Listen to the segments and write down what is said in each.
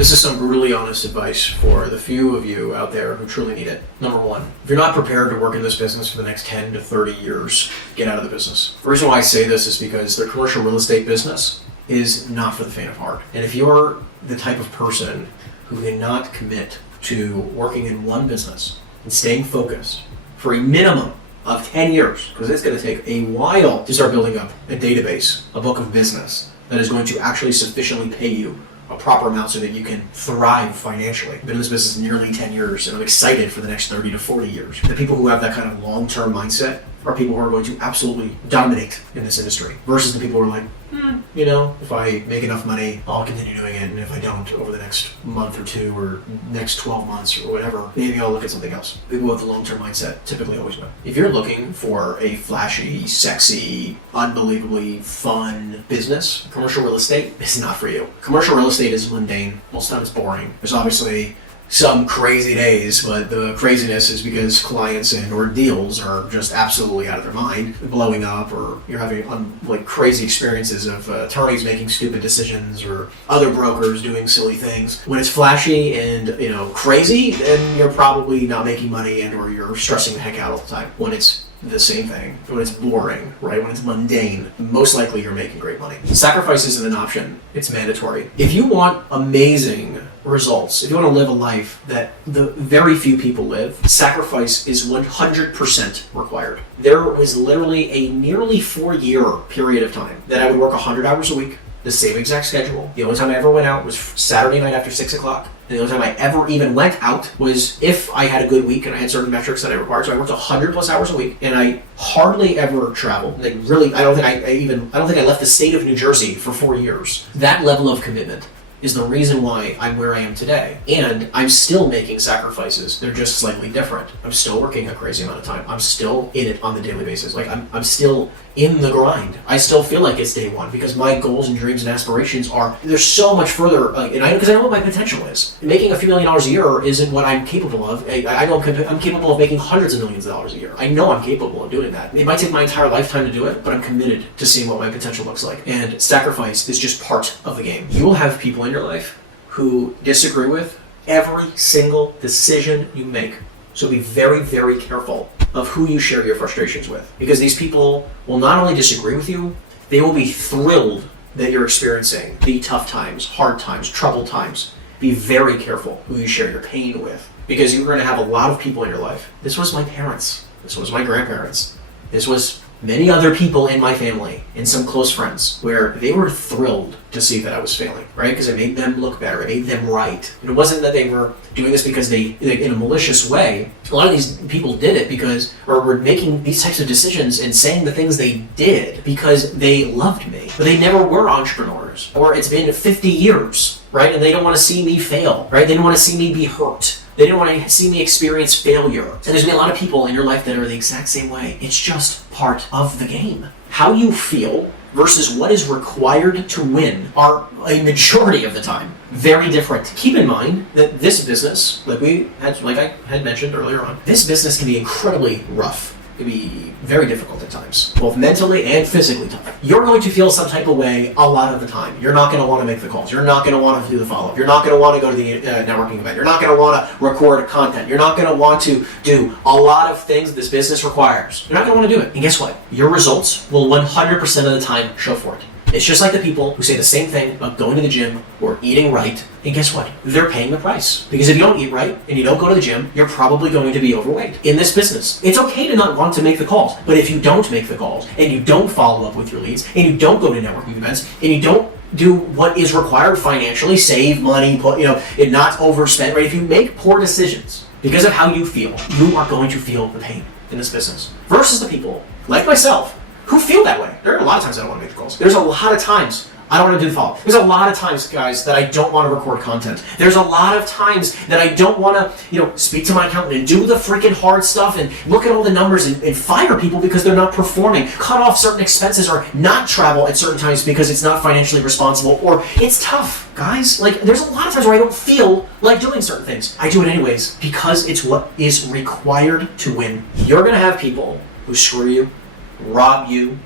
This is some brutally honest advice for the few of you out there who truly need it. Number one, if you're not prepared to work in this business for the next 10 to 30 years, get out of the business. The reason why I say this is because the commercial real estate business is not for the faint of heart. And if you're the type of person who cannot commit to working in one business and staying focused for a minimum of 10 years, because it's going to take a while to start building up a database, a book of business that is going to actually sufficiently pay you a proper amount so that you can thrive financially. I've been in this business nearly 10 years and I'm excited for the next 30 to 40 years. The people who have that kind of long-term mindset are people who are going to absolutely dominate in this industry versus the people who are like, if I make enough money, I'll continue doing it, and if I don't over the next month or two or next 12 months or whatever, maybe I'll look at something else. People with the long-term mindset typically always win. If you're looking for a flashy, sexy, unbelievably fun business, commercial real estate is not for you. Commercial real estate is mundane. Most times it's boring. There's obviously some crazy days, but the craziness is because clients or deals are just absolutely out of their mind, blowing up, or you're having crazy experiences of attorneys making stupid decisions or other brokers doing silly things. When it's flashy and crazy, then you're probably not making money or you're stressing the heck out all the time. When it's the same thing, when it's boring, right? When it's mundane, most likely you're making great money. Sacrifice isn't an option, it's mandatory. If you want amazing results, if you want to live a life that the very few people live, sacrifice is 100% required. There was literally a nearly 4-year period of time that I would work 100 hours a week, the same exact schedule. The only time I ever went out was Saturday night after 6 o'clock. And the only time I ever even went out was if I had a good week and I had certain metrics that I required. So I worked 100 plus hours a week, and I hardly ever traveled. I don't think I left the state of New Jersey for 4 years. That level of commitment is the reason why I'm where I am today. And I'm still making sacrifices. They're just slightly different. I'm still working a crazy amount of time. I'm still in it on the daily basis. I'm still in the grind. I still feel like it's day one because my goals and dreams and aspirations they're so much further, because I know what my potential is. Making a few $1 million a year isn't what I'm capable of. I know I'm capable of making hundreds of millions of dollars a year. I know I'm capable of doing that. It might take my entire lifetime to do it, but I'm committed to seeing what my potential looks like. And sacrifice is just part of the game. You will have people in your life who disagree with every single decision you make. So be very, very careful of who you share your frustrations with, because these people will not only disagree with you, they will be thrilled that you're experiencing the tough times, hard times, troubled times. Be very careful who you share your pain with, because you're going to have a lot of people in your life. This was my parents. This was my grandparents. This was many other people in my family and some close friends where they were thrilled to see that I was failing, right? Because it made them look better. It made them right. And it wasn't that they were doing this because they, in a malicious way. A lot of these people did it were making these types of decisions and saying the things they did because they loved me. But they never were entrepreneurs. Or it's been 50 years, right? And they don't want to see me fail, right? They don't want to see me be hurt. They didn't want to see me experience failure. And there's going to be a lot of people in your life that are the exact same way. It's just part of the game. How you feel versus what is required to win are a majority of the time very different. Keep in mind that this business, like I had mentioned earlier on, this business can be incredibly rough. It can be very difficult at times, both mentally and physically tough. You're going to feel some type of way a lot of the time. You're not going to want to make the calls. You're not going to want to do the follow-up. You're not going to want to go to the networking event. You're not going to want to record content. You're not going to want to do a lot of things this business requires. You're not going to want to do it. And guess what? Your results will 100% of the time show for it. It's just like the people who say the same thing about going to the gym or eating right. And guess what? They're paying the price. Because if you don't eat right and you don't go to the gym, you're probably going to be overweight. In this business, it's okay to not want to make the calls. But if you don't make the calls and you don't follow up with your leads and you don't go to networking events and you don't do what is required financially, save money, and not overspend, right? If you make poor decisions because of how you feel, you are going to feel the pain in this business. Versus the people like myself who feel that way. There are a lot of times I don't want to make the calls. There's a lot of times I don't want to do the follow. There's a lot of times, guys, that I don't want to record content. There's a lot of times that I don't want to, speak to my accountant and do the freaking hard stuff and look at all the numbers and fire people because they're not performing, cut off certain expenses or not travel at certain times because it's not financially responsible or it's tough, guys. There's a lot of times where I don't feel like doing certain things. I do it anyways because it's what is required to win. You're going to have people who screw you, rob you,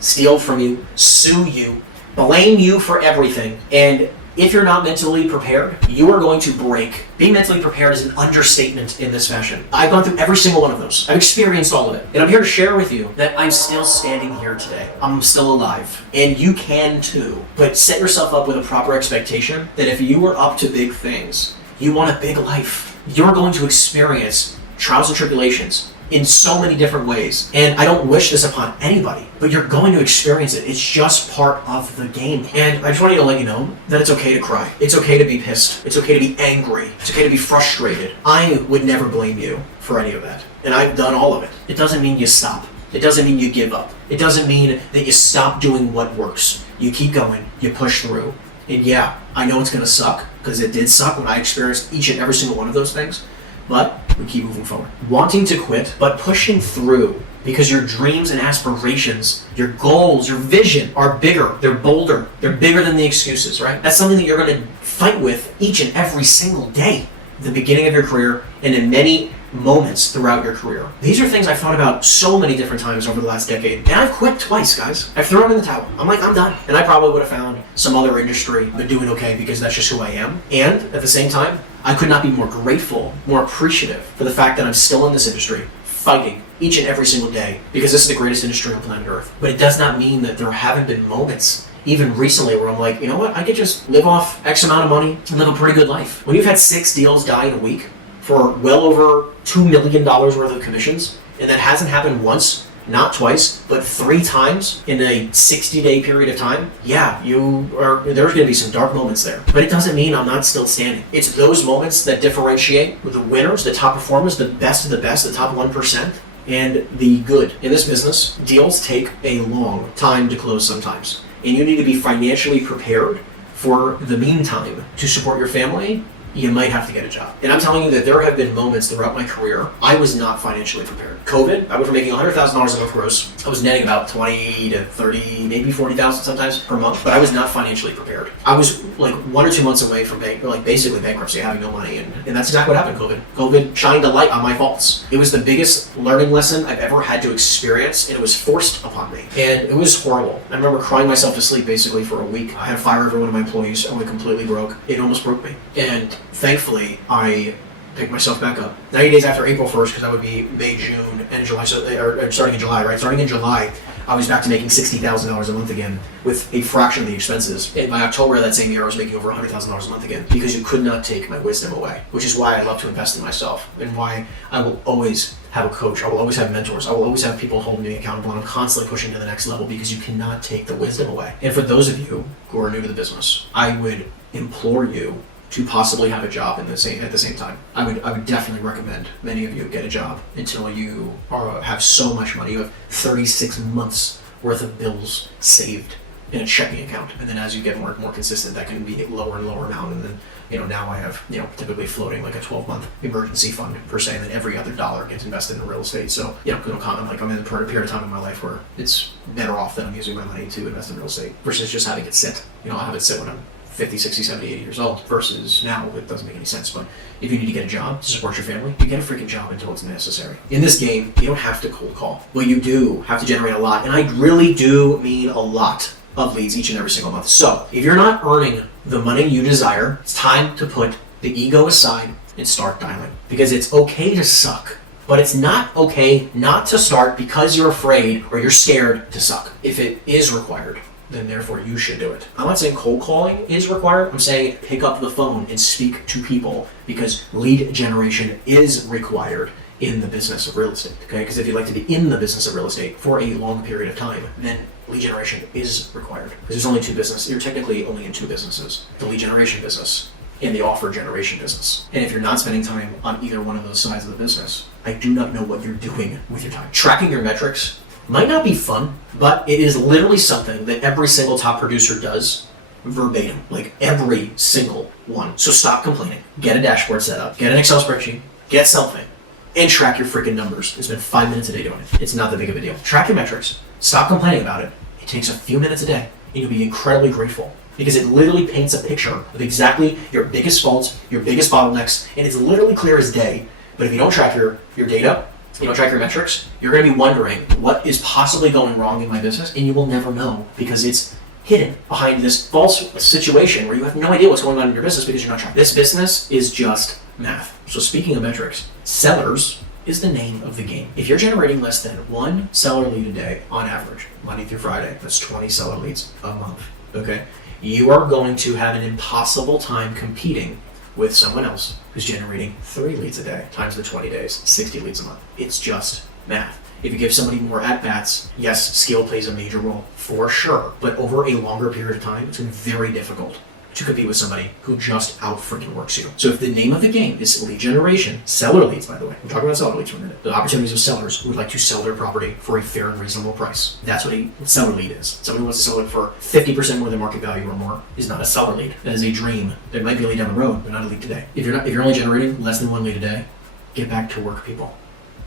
steal from you, sue you, blame you for everything, and If you're not mentally prepared, you are going to break. Being mentally prepared is an understatement in this fashion. I've gone through every single one of those. I've experienced all of it. And I'm here to share with you that I'm still standing here today. I'm still alive. And you can too. But set yourself up with a proper expectation that if you are up to big things, you want a big life, you're going to experience trials and tribulations in so many different ways. And I don't wish this upon anybody, but you're going to experience it. It's just part of the game. And I just want you to let you know that it's okay to cry. It's okay to be pissed. It's okay to be angry. It's okay to be frustrated. I would never blame you for any of that. And I've done all of it. It doesn't mean you stop. It doesn't mean you give up. It doesn't mean that you stop doing what works. You keep going. You push through. And yeah, I know it's going to suck, because it did suck when I experienced each and every single one of those things. But we keep moving forward. Wanting to quit, but pushing through, because your dreams and aspirations, your goals, your vision are bigger. They're bolder. They're bigger than the excuses, right? That's something that you're going to fight with each and every single day, at the beginning of your career and in many moments throughout your career. These are things I've thought about so many different times over the last decade. And I've quit twice, guys. I've thrown in the towel. I'm like, I'm done. And I probably would have found some other industry, but doing okay because that's just who I am. And at the same time, I could not be more grateful, more appreciative for the fact that I'm still in this industry, fighting each and every single day, because this is the greatest industry on planet Earth. But it does not mean that there haven't been moments, even recently, where I'm like, you know what, I could just live off X amount of money and live a pretty good life. When you've had 6 deals die in a week for well over $2 million worth of commissions, and that hasn't happened once, not twice, but 3 times in a 60-day period of time, yeah, there's going to be some dark moments there. But it doesn't mean I'm not still standing. It's those moments that differentiate the winners, the top performers, the best of the best, the top 1%, and the good. In this business, deals take a long time to close sometimes. And you need to be financially prepared for the meantime to support your family. You might have to get a job. And I'm telling you that there have been moments throughout my career I was not financially prepared. COVID, I went from making $100,000 a month gross. I was netting about 20 to 30, maybe 40,000 sometimes per month, but I was not financially prepared. I was like 1 or 2 months away from basically bankruptcy, having no money, and that's exactly what happened. COVID shined a light on my faults. It was the biggest learning lesson I've ever had to experience, and it was forced upon me. And it was horrible. I remember crying myself to sleep basically for a week. I had to fire every one of my employees. I went completely broke. It almost broke me. And thankfully, I picked myself back up. 90 days after April 1st, because that would be May, June, and July, or starting in July, right? Starting in July, I was back to making $60,000 a month again with a fraction of the expenses. And by October of that same year, I was making over $100,000 a month again, because you could not take my wisdom away, which is why I love to invest in myself, and why I will always have a coach. I will always have mentors. I will always have people holding me accountable, and I'm constantly pushing to the next level, because you cannot take the wisdom away. And for those of you who are new to the business, I would implore you to possibly have a job at the same time. I would definitely recommend many of you get a job until you have so much money. You have 36 months worth of bills saved in a checking account, and then as you get more consistent, that can be lower and lower amount. And then now I have typically floating like a 12-month emergency fund per se, and then every other dollar gets invested in real estate. So I'm in a period of time in my life where it's better off that I'm using my money to invest in real estate versus just having it sit. I'll have it sit when I'm 50, 60, 70, 80 years old, versus now it doesn't make any sense. But if you need to get a job to support your family, you get a freaking job until it's necessary. In this game, you don't have to cold call. Well, you do have to generate a lot, and I really do mean a lot of leads each and every single month. So if you're not earning the money you desire, it's time to put the ego aside and start dialing. Because it's okay to suck, but it's not okay not to start because you're afraid or you're scared to suck. If it is required, then therefore you should do it. I'm not saying cold calling is required. I'm saying pick up the phone and speak to people, because lead generation is required in the business of real estate. Okay, because if you'd like to be in the business of real estate for a long period of time, then lead generation is required. Because there's only 2 businesses. You're technically only in 2 businesses: the lead generation business and the offer generation business. And if you're not spending time on either one of those sides of the business, I do not know what you're doing with your time. Tracking your metrics might not be fun, but it is literally something that every single top producer does verbatim, like every single one. So stop complaining. Get a dashboard set up, get an Excel spreadsheet, get something, and track your freaking numbers. And spend 5 minutes a day doing it. It's not that big of a deal. Track your metrics. Stop complaining about it. It takes a few minutes a day, and you'll be incredibly grateful, because it literally paints a picture of exactly your biggest faults, your biggest bottlenecks, and it's literally clear as day. But if you don't track your data, you don't track your metrics, you're going to be wondering what is possibly going wrong in my business, and you will never know, because it's hidden behind this false situation where you have no idea what's going on in your business because you're not tracking. This business is just math. So speaking of metrics, sellers is the name of the game. If you're generating less than 1 seller lead a day on average, Monday through Friday, that's 20 seller leads a month, okay? You are going to have an impossible time competing with someone else who's generating 3 leads a day times the 20 days, 60 leads a month. It's just math. If you give somebody more at-bats, yes, skill plays a major role, for sure. But over a longer period of time, it's very difficult to compete with somebody who just out-freaking works you. So if the name of the game is lead generation, seller leads, by the way, we're talking about seller leads for a minute, the opportunities of sellers who would like to sell their property for a fair and reasonable price. That's what a seller lead is. Somebody who wants to sell it for 50% more than market value or more is not a seller lead. That is a dream. There might be a lead down the road, but not a lead today. If you're only generating less than 1 lead a day, get back to work, people.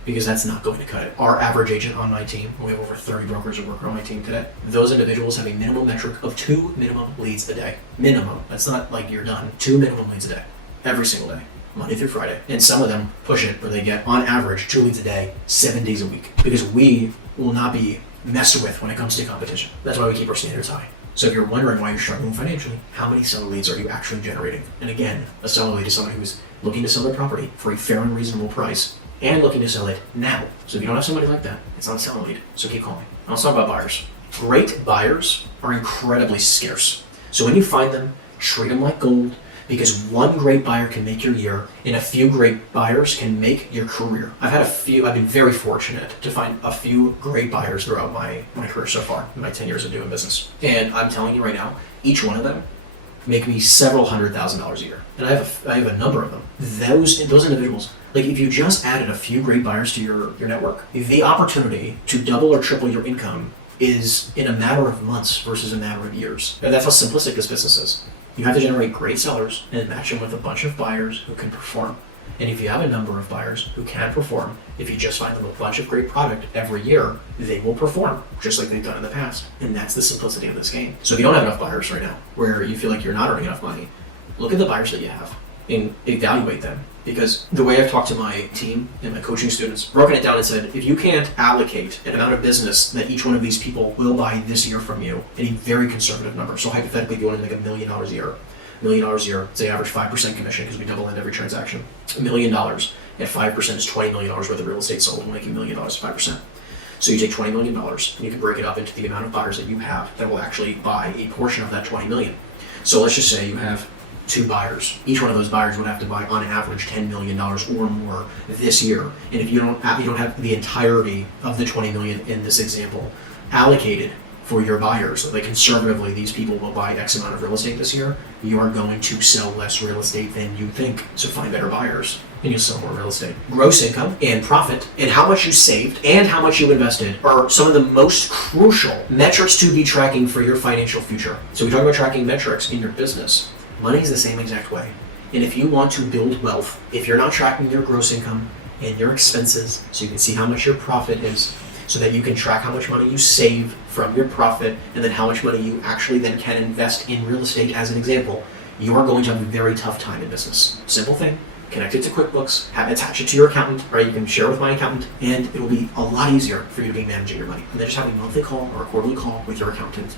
Because that's not going to cut it. Our average agent on my team, we have over 30 brokers who work on my team today, those individuals have a minimum metric of 2 minimum leads a day. Minimum. That's not like you're done. 2 minimum leads a day. Every single day. Monday through Friday. And some of them push it where they get, on average, 2 leads a day, 7 days a week. Because we will not be messed with when it comes to competition. That's why we keep our standards high. So if you're wondering why you're struggling financially, how many seller leads are you actually generating? And again, a seller lead is someone who's looking to sell their property for a fair and reasonable price and looking to sell it now. So if you don't have somebody like that, it's not a seller lead. So keep calling. Now let's talk about buyers. Great buyers are incredibly scarce. So when you find them, treat them like gold, because one great buyer can make your year, and a few great buyers can make your career. I've been very fortunate to find a few great buyers throughout my career so far, in my 10 years of doing business. And I'm telling you right now, each one of them make me several $100,000s a year. And I have a number of them. Those individuals, like if you just added a few great buyers to your network, the opportunity to double or triple your income is in a matter of months versus a matter of years. And that's how simplistic this business is. You have to generate great sellers and match them with a bunch of buyers who can perform. And if you have a number of buyers who can perform, if you just find them a bunch of great product every year, they will perform just like they've done in the past. And that's the simplicity of this game. So if you don't have enough buyers right now, where you feel like you're not earning enough money, look at the buyers that you have and evaluate them. Because the way I've talked to my team and my coaching students, broken it down and said, if you can't allocate an amount of business that each one of these people will buy this year from you, any very conservative number, so hypothetically if you want to make $1 million a year, $1 million a year, say average 5% commission because we double in every transaction. $1 million at 5% is $20 million worth of real estate sold. We're making $1 million at 5%. So you take $20 million and you can break it up into the amount of buyers that you have that will actually buy a portion of that $20 million. So let's just say you have 2 buyers. Each one of those buyers would have to buy on average $10 million or more this year. And if you don't have the entirety of the $20 million in this example allocated for your buyers, like conservatively these people will buy X amount of real estate this year, you are going to sell less real estate than you think. So find better buyers and you'll sell more real estate. Gross income and profit and how much you saved and how much you invested are some of the most crucial metrics to be tracking for your financial future. So we talk about tracking metrics in your business. Money is the same exact way. And if you want to build wealth, if you're not tracking your gross income and your expenses so you can see how much your profit is, so that you can track how much money you save from your profit and then how much money you actually then can invest in real estate as an example, you are going to have a very tough time in business. Simple thing. Connect it to QuickBooks, attach it to your accountant, right? You can share with my accountant, and it will be a lot easier for you to be managing your money. And then just have a monthly call or a quarterly call with your accountant.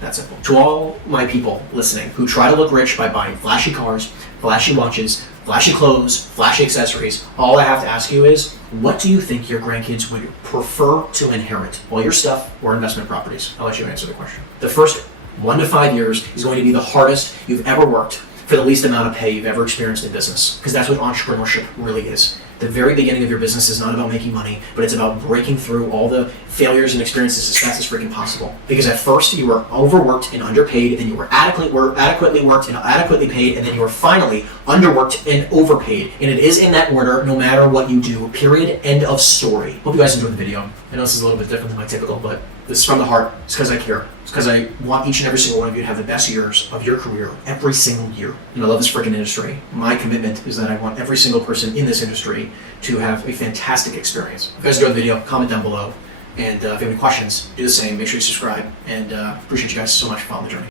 That's simple. To all my people listening who try to look rich by buying flashy cars, flashy watches, flashy clothes, flashy accessories, all I have to ask you is, what do you think your grandkids would prefer to inherit? All your stuff or investment properties? I'll let you answer the question. The first 1 to 5 years is going to be the hardest you've ever worked for the least amount of pay you've ever experienced in business, because that's what entrepreneurship really is. The very beginning of your business is not about making money, but it's about breaking through all the failures and experiences as fast as freaking possible. Because at first you were overworked and underpaid, then you were adequately worked and adequately paid, and then you were finally underworked and overpaid. And it is in that order, no matter what you do. Period. End of story. Hope you guys enjoyed the video. I know this is a little bit different than my typical, but this is from the heart. It's because I care. It's because I want each and every single one of you to have the best years of your career every single year. And I love this freaking industry. My commitment is that I want every single person in this industry to have a fantastic experience. If you guys enjoyed the video, comment down below. And if you have any questions, do the same. Make sure you subscribe. And appreciate you guys so much for following the journey.